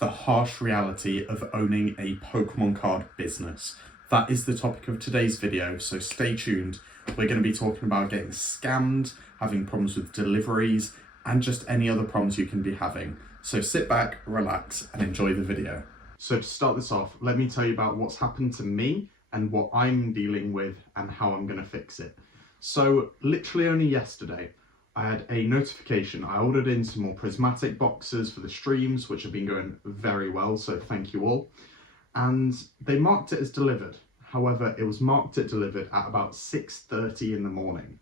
the harsh reality of owning a Pokemon card business. That is the topic of today's video, so stay tuned. We're going to be talking about getting scammed, having problems with deliveries, and just any other problems you can be having. So sit back, relax, and enjoy the video. So to start this off, let me tell you about what's happened to me and what I'm dealing with and how I'm going to fix it. So literally only yesterday, I had a notification. I ordered in some more prismatic boxes for the streams, which have been going very well, so thank you all. And they marked it as delivered. However, it was marked it delivered at about 6:30 in the morning.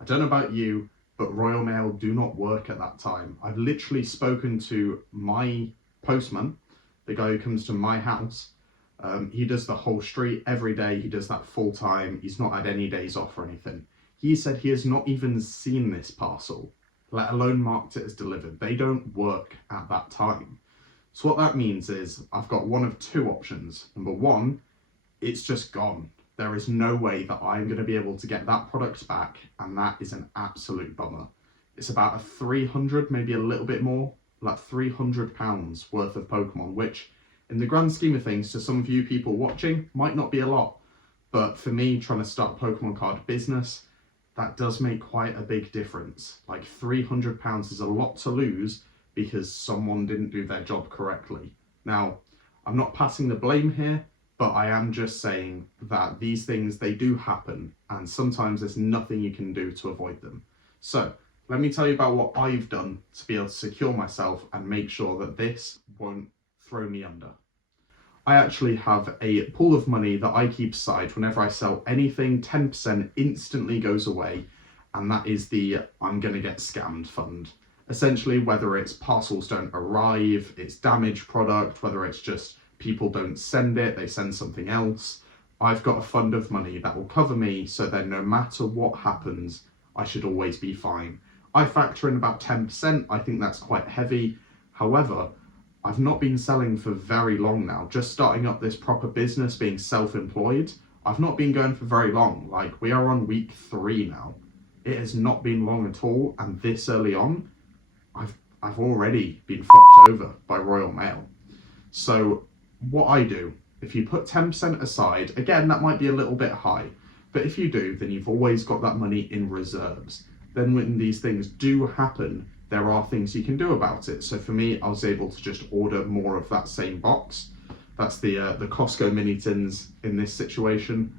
I don't know about you, but Royal Mail do not work at that time. I've literally spoken to my postman, the guy who comes to my house. He does the whole street every day. He does that full time. He's not had any days off or anything. He said he has not even seen this parcel, let alone marked it as delivered. They don't work at that time. So what that means is I've got one of two options. Number one, it's just gone. There is no way that I'm going to be able to get that product back, and that is an absolute bummer. It's about a 300, maybe a little bit more, like £300 worth of Pokemon, which in the grand scheme of things, to some of you people watching, might not be a lot. But for me, trying to start a Pokemon card business, that does make quite a big difference. Like £300 is a lot to lose because someone didn't do their job correctly. Now, I'm not passing the blame here, but I am just saying that these things, they do happen, and sometimes there's nothing you can do to avoid them. So let me tell you about what I've done to be able to secure myself and make sure that this won't throw me under. I actually have a pool of money that I keep aside whenever I sell anything. 10% instantly goes away, and that is the I'm gonna get scammed fund. Essentially, whether it's parcels don't arrive, it's damaged product, whether it's just people don't send it, they send something else, I've got a fund of money that will cover me, so then no matter what happens, I should always be fine. I factor in about 10%, I think that's quite heavy. However, I've not been selling for very long now. Just starting up this proper business, being self-employed, I've not been going for very long. Like, we are on week 3 now. It has not been long at all, and this early on, I've already been fucked over by Royal Mail. So what I do, if you put 10% aside, again, that might be a little bit high, but if you do, then you've always got that money in reserves. Then when these things do happen, there are things you can do about it. So for me, I was able to just order more of that same box. That's the Costco mini tins in this situation.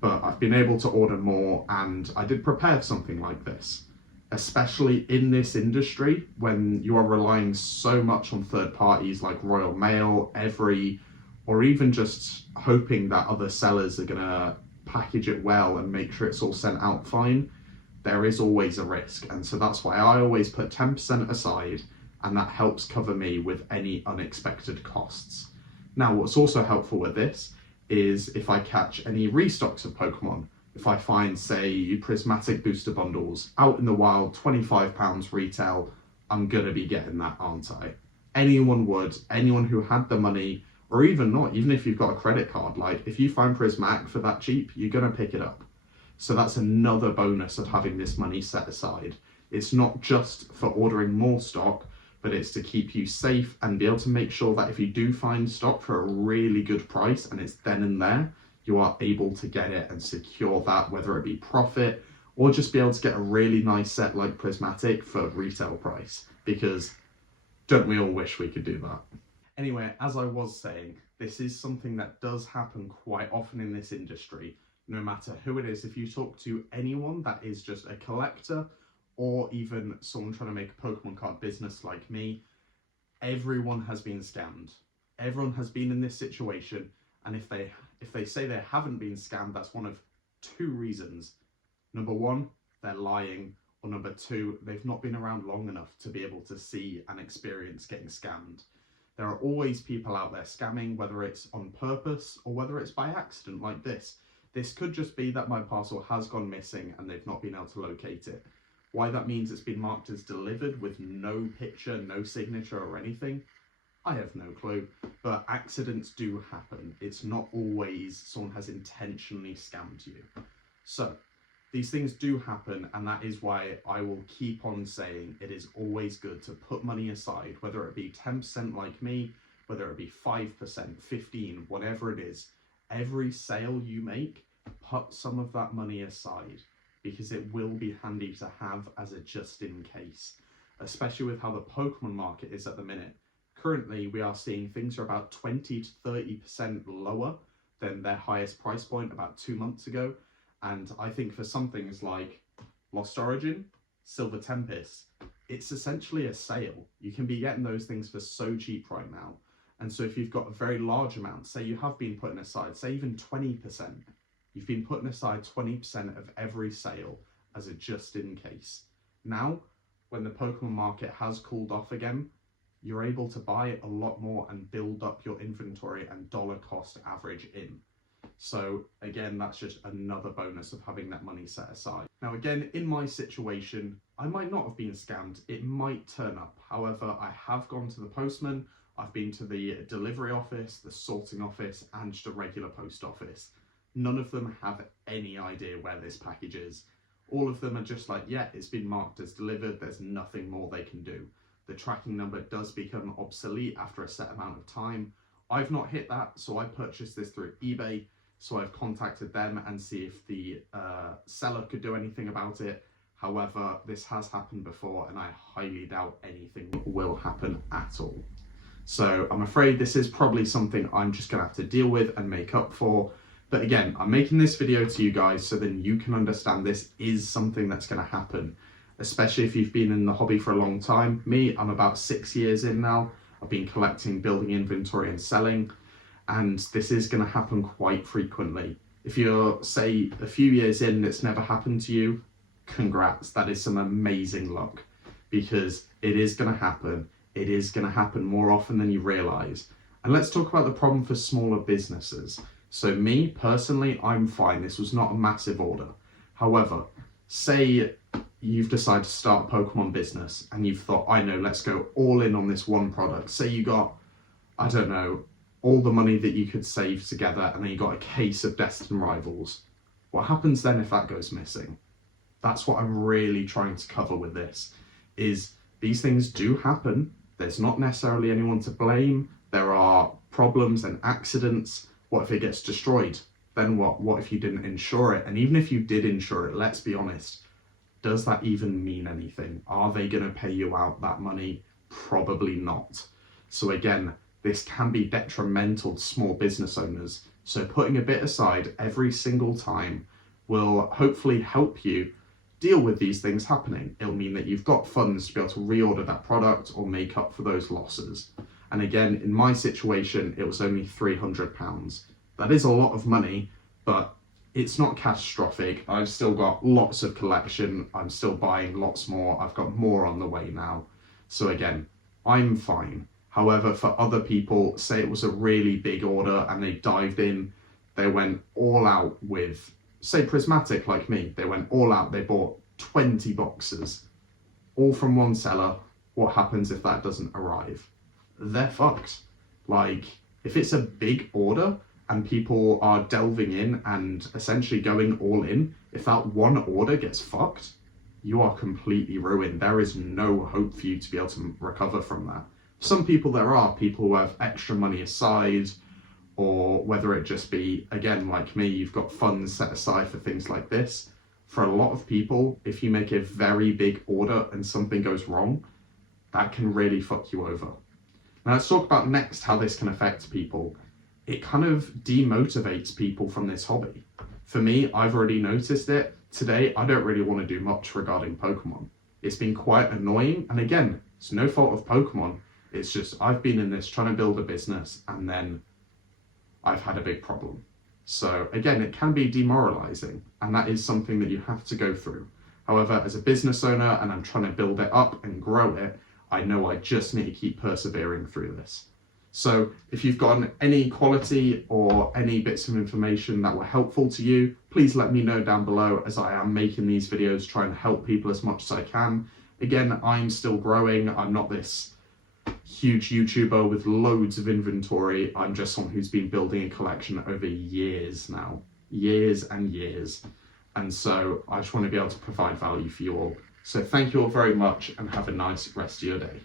But I've been able to order more, and I did prepare something like this, especially in this industry when you are relying so much on third parties like Royal Mail, Every, or even just hoping that other sellers are gonna package it well and make sure it's all sent out fine. There is always a risk, and so that's why I always put 10% aside, and that helps cover me with any unexpected costs. Now, what's also helpful with this is if I catch any restocks of Pokemon. If I find, say, prismatic booster bundles out in the wild, £25 retail, I'm gonna be getting that, aren't I? Anyone would, anyone who had the money, or even not, even if you've got a credit card, like if you find Prismatic for that cheap, you're gonna pick it up. So that's another bonus of having this money set aside. It's not just for ordering more stock, but it's to keep you safe and be able to make sure that if you do find stock for a really good price and it's then and there, you are able to get it and secure that, whether it be profit or just be able to get a really nice set like Prismatic for retail price, because don't we all wish we could do that? Anyway, as I was saying, this is something that does happen quite often in this industry. No matter who it is, if you talk to anyone that is just a collector or even someone trying to make a Pokemon card business like me, everyone has been scammed. Everyone has been in this situation, and if they say they haven't been scammed, that's one of 2 reasons. Number 1, they're lying, or number 2, they've not been around long enough to be able to see and experience getting scammed. There are always people out there scamming, whether it's on purpose or whether it's by accident like this. This could just be that my parcel has gone missing and they've not been able to locate it. Why that means it's been marked as delivered with no picture, no signature or anything, I have no clue, but accidents do happen. It's not always someone has intentionally scammed you. So these things do happen, and that is why I will keep on saying it is always good to put money aside, whether it be 10% like me, whether it be 5%, 15, whatever it is, every sale you make, put some of that money aside, because it will be handy to have as a just in case, especially with how the Pokemon market is at the minute. Currently, we are seeing things are about 20 to 30% lower than their highest price point about 2 months ago. And I think for some things like Lost Origin, Silver Tempest, it's essentially a sale. You can be getting those things for so cheap right now. And so if you've got a very large amount, say you have been putting aside, say even 20%, you've been putting aside 20% of every sale as a just in case. Now, when the Pokemon market has cooled off again, you're able to buy a lot more and build up your inventory and dollar cost average in. So again, that's just another bonus of having that money set aside. Now again, in my situation, I might not have been scammed. It might turn up. However, I have gone to the postman, I've been to the delivery office, the sorting office, and just a regular post office. None of them have any idea where this package is. All of them are just like, yeah, it's been marked as delivered. There's nothing more they can do. The tracking number does become obsolete after a set amount of time. I've not hit that, so I purchased this through eBay. So I've contacted them and see if the seller could do anything about it. However, this has happened before and I highly doubt anything will happen at all. So I'm afraid this is probably something I'm just gonna have to deal with and make up for. But again, I'm making this video to you guys so then you can understand this is something that's gonna happen, especially if you've been in the hobby for a long time. Me, I'm about 6 years in now. I've been collecting, building inventory and selling. And this is going to happen quite frequently. If you're, say, a few years in and it's never happened to you, congrats, that is some amazing luck, because it is going to happen. It is going to happen more often than you realize. And let's talk about the problem for smaller businesses. So me, personally, I'm fine. This was not a massive order. However, say you've decided to start a Pokemon business and you've thought, I know, let's go all in on this one product. Say you got, I don't know, all the money that you could save together, and then you got a case of Destined Rivals. What happens then if that goes missing? That's what I'm really trying to cover with this, is these things do happen. There's not necessarily anyone to blame. There are problems and accidents. What if it gets destroyed? Then what? What if you didn't insure it? And even if you did insure it, let's be honest, does that even mean anything? Are they going to pay you out that money? Probably not. So again, this can be detrimental to small business owners. So putting a bit aside every single time will hopefully help you deal with these things happening. It'll mean that you've got funds to be able to reorder that product or make up for those losses. And again, in my situation, it was only £300. That is a lot of money, but it's not catastrophic. I've still got lots of collection. I'm still buying lots more. I've got more on the way now. So again, I'm fine. However, for other people, say it was a really big order and they dived in, they went all out with, say Prismatic like me, they went all out, they bought 20 boxes, all from one seller. What happens if that doesn't arrive? They're fucked. Like, if it's a big order and people are delving in and essentially going all in, if that one order gets fucked, you are completely ruined. There is no hope for you to be able to recover from that. Some people, there are people who have extra money aside, or whether it just be, again, like me, you've got funds set aside for things like this. For a lot of people, if you make a very big order and something goes wrong, that can really fuck you over. Now let's talk about next how this can affect people. It kind of demotivates people from this hobby. For me, I've already noticed it. Today, I don't really want to do much regarding Pokemon. It's been quite annoying, and again, it's no fault of Pokemon. It's just I've been in this trying to build a business and then I've had a big problem. So again, it can be demoralizing, and that is something that you have to go through. However, as a business owner and I'm trying to build it up and grow it, I know I just need to keep persevering through this. So if you've gotten any quality or any bits of information that were helpful to you, please let me know down below, as I am making these videos trying to help people as much as I can. Again, I'm still growing. I'm not this huge YouTuber with loads of inventory. I'm just someone who's been building a collection over years now, years and years. And so I just want to be able to provide value for you all. So thank you all very much and have a nice rest of your day.